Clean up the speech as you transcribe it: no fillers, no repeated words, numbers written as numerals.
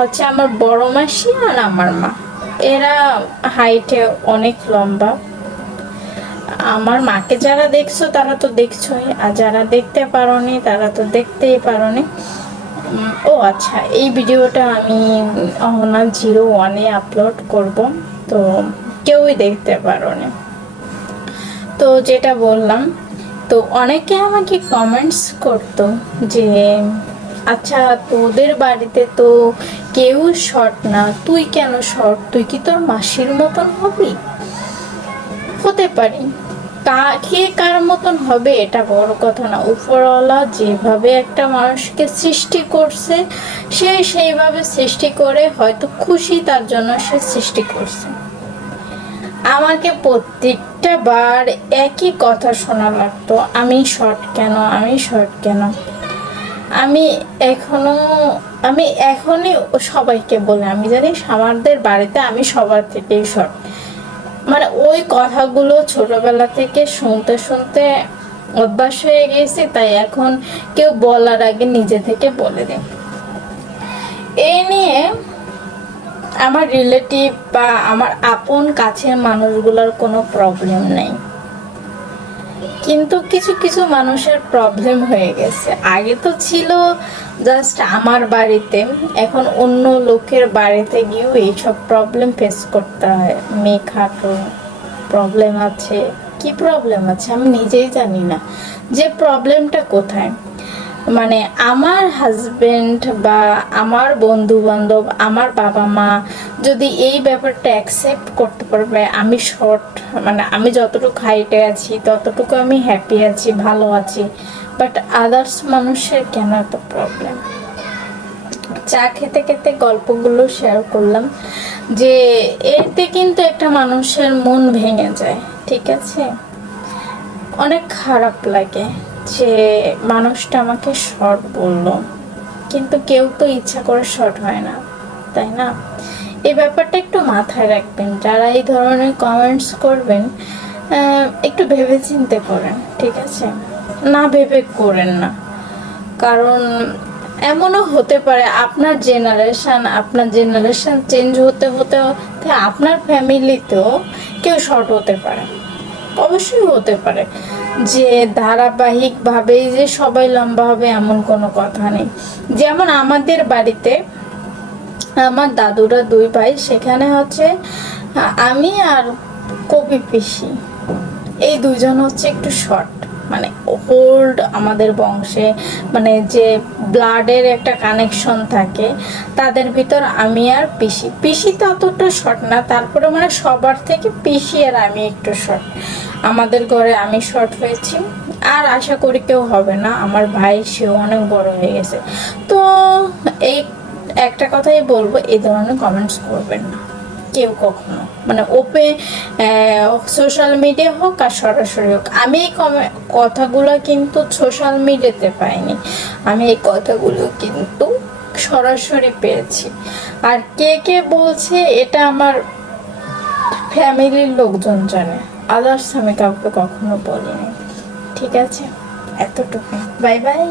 হচ্ছে আমার বড় মাসি আর আমার মা, এরা হাইটে অনেক লম্বা। আমার মাকে যারা দেখছো তারা তো দেখছোই, আর যারা দেখতে পারোনি তারা তো দেখতেই পারোনি। ও আচ্ছা, এই ভিডিওটা আমি অহনা 01-এ আপলোড করব, তো কেউই দেখতে পারোনি। তো যেটা বললাম, তো অনেকে আমাকে কমেন্টস করতো যে আচ্ছা তোদের বাড়িতে তো কেউ শর্ট না, তুই কেন শর্ট, তুই কি তোর মাসির মতন হবি? হতে পারি, কে কার মতন হবে এটা বড় কথা না। উপরওয়ালা যেভাবে একটা মানুষকে সৃষ্টি করছে, সে সেইভাবে সৃষ্টি করে, হয়তো খুশি তার জন্য সে সৃষ্টি করছে। আমাকে প্রত্যেকটা বার একই কথা শোনা লাগতো, আমি শর্ট কেন, আমি শর্ট কেন। আমি এখনই সবাইকে বলে, আমি জানি আমাদের বাড়িতে আমি সবার থেকেই শর্ট। মানে ওই কথাগুলো ছোটবেলা থেকে শুনতে শুনতে অভ্যাস হয়ে গেছে, তাই এখন কেউ বলার আগে নিজে থেকে বলে দেয়। এই নিয়ে আমার রিলেটিভ বা আমার আপন কাছের মানুষগুলোর কোনো প্রবলেম নেই, কিন্তু কিছু কিছু মানুষের প্রবলেম হয়ে গেছে। আগে তো ছিল জাস্ট আমার বাড়িতে, এখন অন্য লোকের বাড়িতে গিয়েও এইসব প্রবলেম ফেস করতে হয়। মেয়ে খাটো প্রবলেম আছে, কি প্রবলেম আছে আমি নিজেই জানি না যে প্রবলেমটা কোথায়। মানে আমার হাজবেন্ড বা আমার বন্ধু বান্ধব, আমার বাবা মা যদি এই ব্যাপারটা অ্যাকসেপ্ট করতে পারবে আমি শর্ট, মানে আমি যতটুকু হাইটে আছি ততটুকু আমি হ্যাপি আছি, ভালো আছি, বাট আদার্স মানুষের কেন এত প্রবলেম? চা খেতে খেতে গল্পগুলো শেয়ার করলাম, যে এতে কিন্তু একটা মানুষের মন ভেঙে যায়, ঠিক আছে? অনেক খারাপ লাগে যে মানুষটা আমাকে শর্ট বললো, কিন্তু কেউ তো ইচ্ছা করে শর্ট হয় না, তাই না? এই ব্যাপারটা একটু মাথায় রাখবেন, যারা এই ধরনের কমেন্টস করবেন একটু ভেবে চিন্তে করেন, ঠিক আছে? না ভেবে করেন না, কারণ এমনও হতে পারে আপনার জেনারেশন চেঞ্জ হতে হতে হতে আপনার ফ্যামিলিতেও কেউ শর্ট হতে পারে, অবশ্যই হতে পারে। যে ধারাবাহিকভাবেই যে সবাই লম্বা হবে এমন কোনো কথা নেই। যেমন আমাদের বাড়িতে আমার দাদুরা 2 ভাই, সেখানে হচ্ছে আমি আর কবি পিসি, এই 2 জন হচ্ছে একটু শর্ট, মানে ওল্ড আমাদের বংশে, মানে যে ব্লাডের একটা কানেকশন থাকে তাদের ভিতর আমি আর পিসি তো অতটা শর্ট না, তারপরে মানে সবার থেকে পিসি আর আমি একটু শর্ট। আমাদের ঘরে আমি শর্ট হয়েছি, আর আশা করি কেউ হবে না। আমার ভাই সেও অনেক বড় হয়ে গেছে। তো এই একটা কথাই বলবো, এই ধরনের কমেন্টস করবেন না কেউ কখনো, মানে সোশ্যাল মিডিয়া হোক আর সরাসরি হোক। আমি এই কথাগুলো কিন্তু সোশ্যাল মিডিয়াতে পাইনি, আমি এই কথাগুলো কিন্তু সরাসরি পেয়েছি। আর কে কে বলছে এটা আমার ফ্যামিলির লোকজন জানে, আদার্স আমি কাউকে কখনো বলিনি, ঠিক আছে? এতটুকু, বাই বাই।